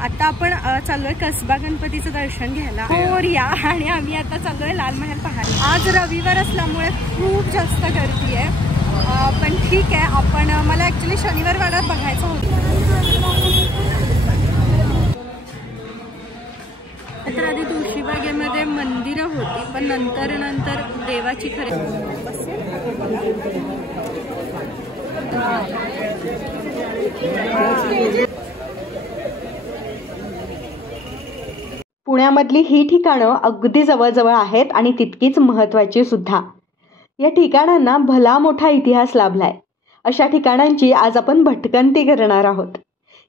आता आपण चाललोय कसबा गणपतीचं दर्शन घ्यायला मोरया आणि आम्ही आता चाललोय लाल महल पाहायला। आज रविवार असल्यामुळे खूप जास्त गर्दी आहे, पण ठीक आहे। आपण मला ॲक्च्युली शनिवार वाडा बघायचं होतं। तर आधी तुळशीबागेमध्ये मंदिरं होती, पण नंतर देवाची खरेदी। पुण्यामधली ही ठिकाणं अगदी जवळजवळ आहेत आणि तितकीच महत्त्वाची सुद्धा। या ठिकाणांना भला मोठा इतिहास लाभलाय। अशा ठिकाणांची आज आपण भटकंती करणार आहोत।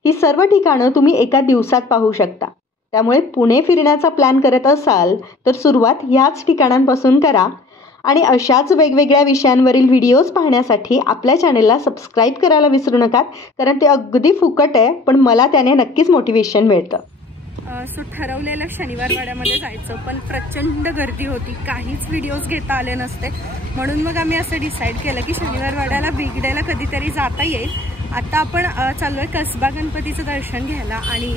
ही सर्व ठिकाणं तुम्ही एका दिवसात पाहू शकता, त्यामुळे पुणे फिरण्याचा प्लॅन करत असाल तर सुरुवात ह्याच ठिकाणांपासून करा आणि अशाच वेगवेगळ्या विषयांवरील व्हिडिओज पाहण्यासाठी आपल्या चॅनलला सबस्क्राईब करायला विसरू नका, कारण ते अगदी फुकट आहे, पण मला त्याने नक्कीच मोटिवेशन मिळतं। सो ठरवलेलं शनिवार वाड्यामध्ये जायचं, पण प्रचंड गर्दी होती, काहीच व्हिडिओज घेता आले नसते, म्हणून मग आम्ही असं डिसाईड केलं की शनिवार वाड्याला बिगडेला कधीतरी जाता येईल। आता आपण चाललोय कसबा गणपतीचं दर्शन घ्यायला आणि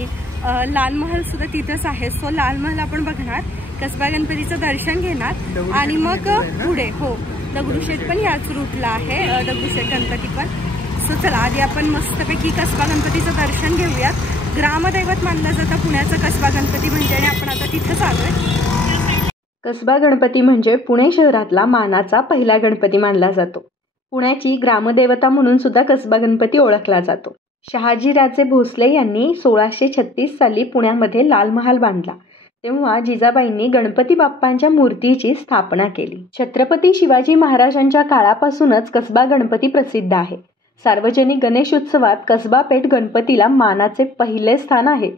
लाल महल सुद्धा तिथंच आहे। सो लाल महल आपण बघणार, कसबा गणपतीचं दर्शन घेणार आणि मग पुढे दगडूशेठ पण याच रूटला आहे, दगडूशेठ गणपती पण। सो चला आधी आपण मस्तपैकी कसबा गणपतीचं दर्शन घेऊयात। ग्रामदैवत मानलं जातं पुण्याचं कसबा गणपती म्हणजे, आणि आपण आता तिथंच आलोय। कसबा गणपती म्हणजे पुणे शहरातला मानाचा पहिला गणपती मानला जातो। पुण्याची ग्रामदेवता म्हणून सुद्धा कसबा गणपती ओळखला जातो। शहाजीराजे भोसले यांनी 1636 साली पुण्यामध्ये लाल महाल बांधला, तेव्हा जिजाबाईंनी गणपती बाप्पांच्या मूर्तीची स्थापना केली। छत्रपती शिवाजी महाराजांच्या काळापासूनच कसबा गणपती प्रसिद्ध आहे। सार्वजनिक गणेशोत्सवात कसबा पेठ गणपतीला मानाचे पहिले स्थान आहे।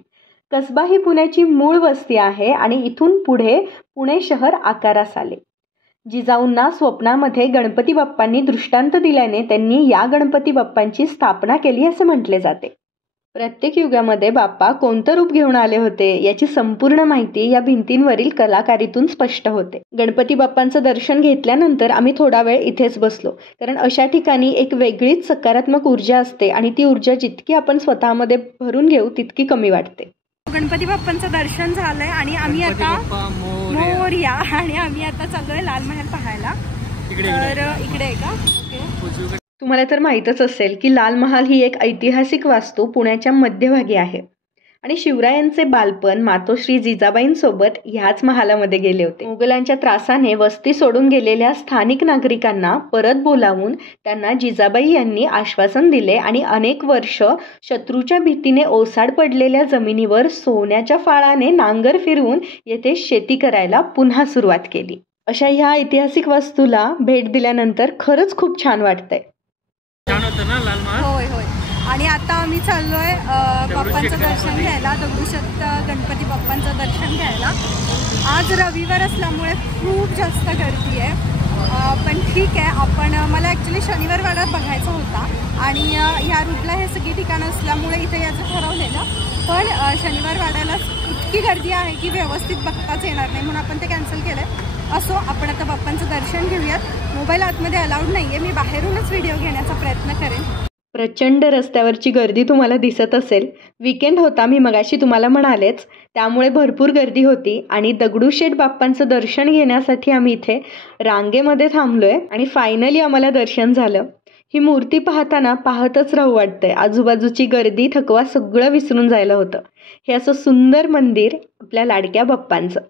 कसबा ही पुण्याची मूळ वस्ती आहे आणि इथून पुढे पुणे शहर आकारास आले। जिजाऊंना स्वप्नामध्ये गणपती बाप्पांनी दृष्टांत दिल्याने त्यांनी या गणपती बाप्पांची स्थापना केली असे म्हटले जाते। प्रत्येक युगामध्ये बाप्पा कोणतं रूप घेऊन आले होते याची संपूर्ण माहिती या भिंतींवरील कलाकारीतून स्पष्ट होते। गणपती बाप्पांचं दर्शन घेतल्यानंतर आम्ही थोडा वेळ इथेच बसलो, कारण अशा ठिकाणी एक वेगळीच सकारात्मक ऊर्जा असते आणि ती ऊर्जा जितकी आपण स्वतःमध्ये भरून घेऊ तितकी कमी वाटते। गणपती बाप्पांचं दर्शन झालंय आणि आम्ही आता मोरया आणि आम्ही आता चाललोय लाल महल पाहायला। तर इकडे आहे का? ओके। तुम्हाला तर माहीतच असेल की लाल महाल ही एक ऐतिहासिक वास्तू पुण्याच्या मध्यभागी आहे आणि शिवरायांचे बालपण मातोश्री जिजाबाईंसोबत ह्याच महालामध्ये गेले होते। मुघलांच्या त्रासाने वस्ती सोडून गेलेल्या स्थानिक नागरिकांना परत बोलावून त्यांना जिजाबाई यांनी आश्वासन दिले आणि अनेक वर्ष शत्रूच्या भीतीने ओसाड पडलेल्या जमिनीवर सोन्याच्या फाळाने नांगर फिरवून येथे शेती करायला पुन्हा सुरुवात केली। अशा ह्या ऐतिहासिक वास्तूला भेट दिल्यानंतर खरंच खूप छान वाटतंय। होय होय। आणि आता आम्ही चाललोय बाप्पांचं दर्शन घ्यायला, दगडूशेठ गणपती बाप्पांचं दर्शन घ्यायला। आज रविवार असल्यामुळे खूप जास्त गर्दी आहे, पण ठीक आहे। आपण मला ॲक्च्युली शनिवार वाडा बघायचा होता आणि ह्या रूटला हे सगळी ठिकाणं असल्यामुळे इथे याचं ठरवलेलं, पण शनिवार वाड्याला इतकी गर्दी आहे की व्यवस्थित बघताच येणार नाही, म्हणून आपण ते कॅन्सल केलं आहे। असो, आपण आता बाप्पांचं दर्शन घेऊयात। मोबाईल आतमध्ये अलाउड नाही आहे, मी बाहेरूनच व्हिडिओ घेण्याचा प्रयत्न करेन। प्रचंड रस्त्यावरची गर्दी तुम्हाला दिसत असेल। वीकेंड होता, मी मगाशी तुम्हाला म्हणालेच, त्यामुळे भरपूर गर्दी होती आणि दगडूशेठ बाप्पांचं दर्शन घेण्यासाठी आम्ही इथे रांगेमध्ये थांबलोय आणि फायनली आम्हाला दर्शन झालं। ही मूर्ती पाहताना पाहतच राहू वाटतंय। आजूबाजूची गर्दी थकवा सगळं विसरून जायला होतं। हे असं सुंदर मंदिर आपल्या लाडक्या बाप्पांचं।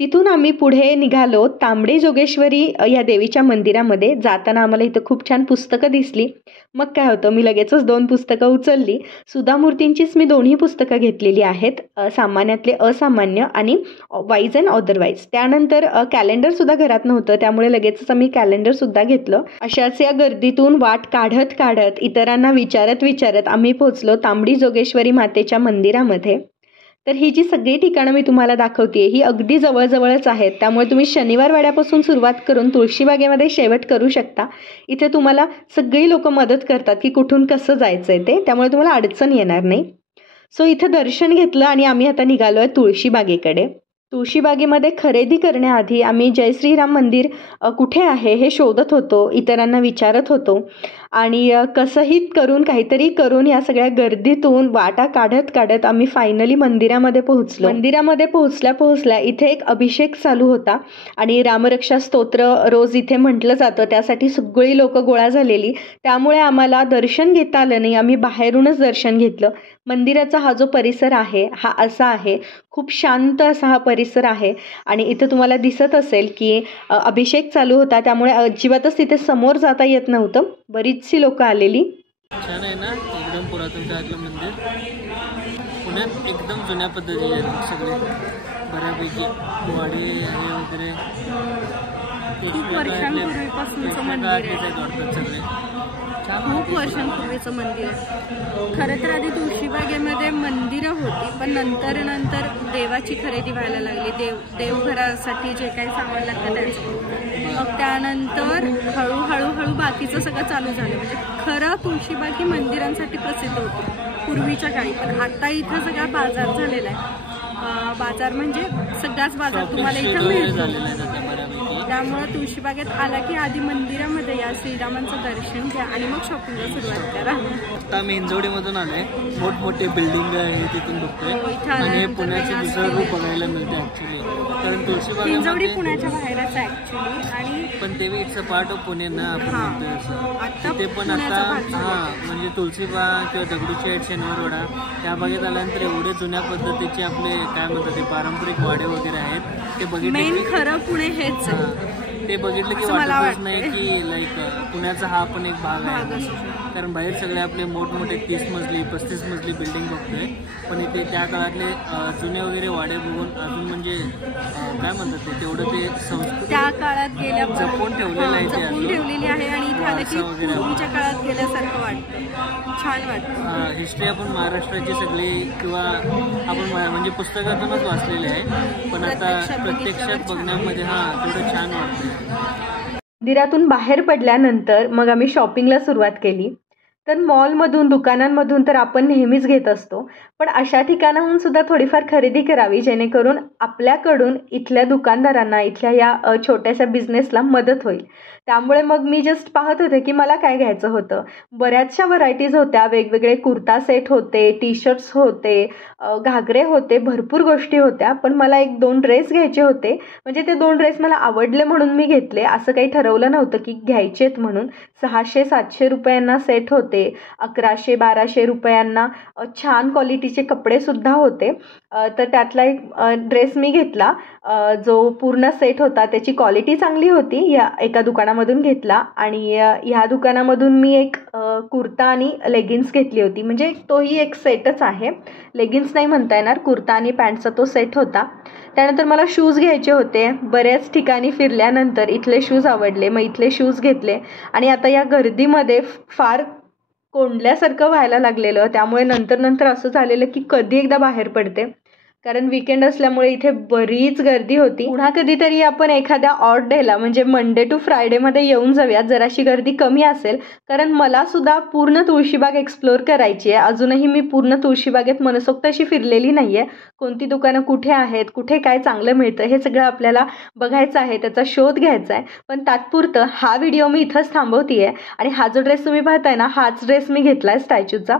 तिथून आम्ही पुढे निघालो तांबडी जोगेश्वरी या देवीच्या मंदिरामध्ये। जाताना आम्हाला इथं खूप छान पुस्तकं दिसली, मग काय होतं, मी लगेचच 2 पुस्तकं उचलली। सुधा मूर्तींचीच मी 2ही पुस्तकं घेतलेली आहेत, सामान्यातले असामान्य आणि वाईज अँड अदरवाईज। त्यानंतर कॅलेंडरसुद्धा घरात नव्हतं, त्यामुळे लगेचच आम्ही कॅलेंडरसुद्धा घेतलं। अशाच या गर्दीतून वाट काढत इतरांना विचारत आम्ही पोहोचलो तांबडी जोगेश्वरी मातेच्या मंदिरामध्ये। तर ही जी सगळी ठिकाणं मी तुम्हाला दाखवते ही अगदी जवळजवळच आहेत, त्यामुळे तुम्ही शनिवार वाड्यापासून सुरुवात करून तुळशीबागेमध्ये शेवट करू शकता। इथे तुम्हाला सगळी लोक मदत करतात की कुठून कसं जायचं आहे ते, त्यामुळे तुम्हाला अडचण येणार नाही। सो इथं दर्शन घेतलं आणि आम्ही आता निघालो आहे तुळशीबागेकडे। तुळशीबागेमध्ये खरेदी करण्याआधी आम्ही जय श्रीराम मंदिर कुठे आहे हे शोधत होतो, इतरांना विचारत होतो आणि कसंही करून काहीतरी करून या सगळ्या गर्दीतून वाटा काढत काढत आम्ही फायनली मंदिरामध्ये पोहोचलो. मंदिरामध्ये पोहोचल्या इथे एक अभिषेक चालू होता आणि रामरक्षा स्तोत्र रोज इथे म्हटलं जातं, त्यासाठी सगळी लोक गोळा झालेली, त्यामुळे आम्हाला दर्शन घेता आलं नाही. आम्ही बाहेरूनच दर्शन घेतलं. मंदिराचा हा जो परिसर आहे हा असा आहे, खूप शांत असा हा परिसर आहे आणि इथं तुम्हाला दिसत असेल की अभिषेक चालू होता, त्यामुळे अजिबातच तिथे समोर जाता येत नव्हतं. बरीचशी लोक आलेली. छान आहे ना, एकदम पुरातन काळातलं मंदिर. पुण्यात एकदम जुन्या पद्धतीचे आहेत सगळे, बऱ्यापैकी वाडे आहे वगैरे. खूप वर्षांपूर्वीपासूनचं मंदिर आहे, सगळे खूप वर्षांपूर्वीचं मंदिर आहे. खरं तर आधी तुळशीबागेमध्ये मंदिरं होती, पण नंतर देवाची खरेदी व्हायला लागली. देवघरासाठी जे काही सामान लागतं त्याचं. मग त्यानंतर हळूहळू बाकीचं सगळं चालू झालं. म्हणजे खरं तुळशीबाग ही मंदिरांसाठी प्रसिद्ध होती पूर्वीच्या काळी, पण आता इथं सगळा बाजार झालेला आहे. बाजार म्हणजे सगळाच बाजार तुम्हाला इथं मिळतो. त्यामुळं तुळशीबागेत आला की आधी मंदिरामध्ये या, श्रीरामांचं दर्शन घ्या आणि मग शॉपिंगला सुरुवात करा. आता मी हिंजवडीमधून आलोय, मोठमोठे बिल्डिंग आहे तिथून बघतोय आणि पुण्याचे दुसरं रूप बघायला मिळते ऍक्च्युली. कारण तुळशीबाग हिंजवडी पुण्याच्या बाहेरच आहे ऍक्च्युली, आणि पण ते it's a part of Pune ना, आपण म्हणतोय असं. ते पण आता म्हणजे तुळशीबाग किंवा दगडूशेठ, शनिवारवाडा या बागेत आल्यानंतर एवढे जुन्या पद्धतीचे आपले काय म्हणतात ते पारंपरिक वाडे वगैरे आहेत, ते बघितले. मेन खरं पुणे हेच आहे. ते बघितलं की वाटतच नाही की लाईक पुण्याचा हा पण एक भाग आहे. कारण बाहेर सगळे आपले मोठमोठे 30 मजली 35 मजली बिल्डिंग बघतोय, पण इथे त्या काळातले जुने वगैरे वाडे बघून अजून म्हणजे काय म्हणतात ते तेवढं ते संस्कृती त्या काळात गेल्या जपून ठेवलेलं आहे, ते जपून ठेवलेली आहे आणि इथे आलं की पूर्वीच्या काळात गेल्यासारखं वाटतं, छान वाटतं. हिस्ट्री आपण महाराष्ट्राची सगळी किंवा आपण म्हणजे पुस्तकातूनच वाचलेली आहे, पण आता प्रत्यक्षात बघण्यामध्ये थोडं छान वाटतं. मंदिरातून बाहेर पडल्यानंतर मग आम्ही शॉपिंगला सुरुवात केली. तर मॉलमधून दुकानांमधून तर आपण नेहमीच घेत असतो, पण अशा ठिकाणाहून सुद्धा थोडीफार खरेदी करावी जेणेकरून आपल्याकडून इथल्या दुकानदारांना, इथल्या या छोट्याशा बिझनेसला मदत होईल. त्यामुळे मग मी जस्ट पाहत होते की मला काय घ्यायचं होतं. बऱ्याचशा व्हरायटीज होत्या, वेगवेगळे कुर्ता सेट होते, टी शर्ट्स होते, घागरे होते, भरपूर गोष्टी होत्या. पण मला 1-2 ड्रेस घ्यायचे होते. म्हणजे ते 2 ड्रेस मला आवडले म्हणून मी घेतले, असं काही ठरवलं नव्हतं की घ्यायचेत म्हणून. 600-700 रुपयांना सेट होते, 1100-1200 रुपयांना छान क्वालिटीचे कपडेसुद्धा होते. तर त्यातला एक ड्रेस मी घेतला, जो पूर्ण सेट होता, त्याची क्वालिटी चांगली होती. या एका दुकानामधून घेतला आणि ह्या दुकानामधून मी एक कुर्ता आणि लेगिन्स घेतली होती. म्हणजे तोही एक सेटच आहे, लेगिन्स नाही म्हणता येणार, कुर्ता आणि पॅन्टचा तो सेट होता. त्यानंतर मला शूज घ्यायचे होते. बऱ्याच ठिकाणी फिरल्यानंतर इथले शूज आवडले, मग इथले शूज घेतले. आणि आता या गर्दीमध्ये फार कोंडल्यासारखं व्हायला लागलेलं, त्यामुळे नंतर असं झालेलं की कधी एकदा बाहेर पडते, कारण वीकेंड असल्यामुळे इथे बरीच गर्दी होती. पुन्हा कधीतरी आपण एखाद्या ऑड डेला म्हणजे मंडे टू फ्रायडेमध्ये येऊन जाऊयात, जराशी गर्दी कमी असेल. कारण मला सुद्धा पूर्ण तुळशीबाग एक्सप्लोअर करायची आहे. अजूनही मी पूर्ण तुळशीबागेत मनसोक्त अशी फिरलेली नाही आहे. कोणती दुकानं कुठे आहेत, कुठे काय चांगलं मिळतं हे सगळं आपल्याला बघायचं आहे, त्याचा शोध घ्यायचा आहे. पण तात्पुरतं हा व्हिडिओ मी इथंच थांबवते आहे. आणि हा जो ड्रेस तुम्ही पाहताय ना, हाच ड्रेस मी घेतला आहे स्टॅच्यूचा.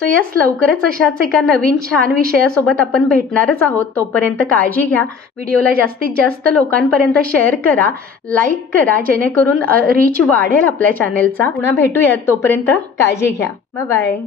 सो यस, लवकरच अशाच एका नवीन छान विषयासोबत आपण भेटणारच आहोत. तोपर्यंत काळजी घ्या. व्हिडिओला जास्तीत जास्त लोकांपर्यंत शेअर करा, लाईक करा, जेणेकरून रीच वाढेल आपल्या चॅनेलचा. पुन्हा भेटूयात, तोपर्यंत काळजी घ्या. Bye bye.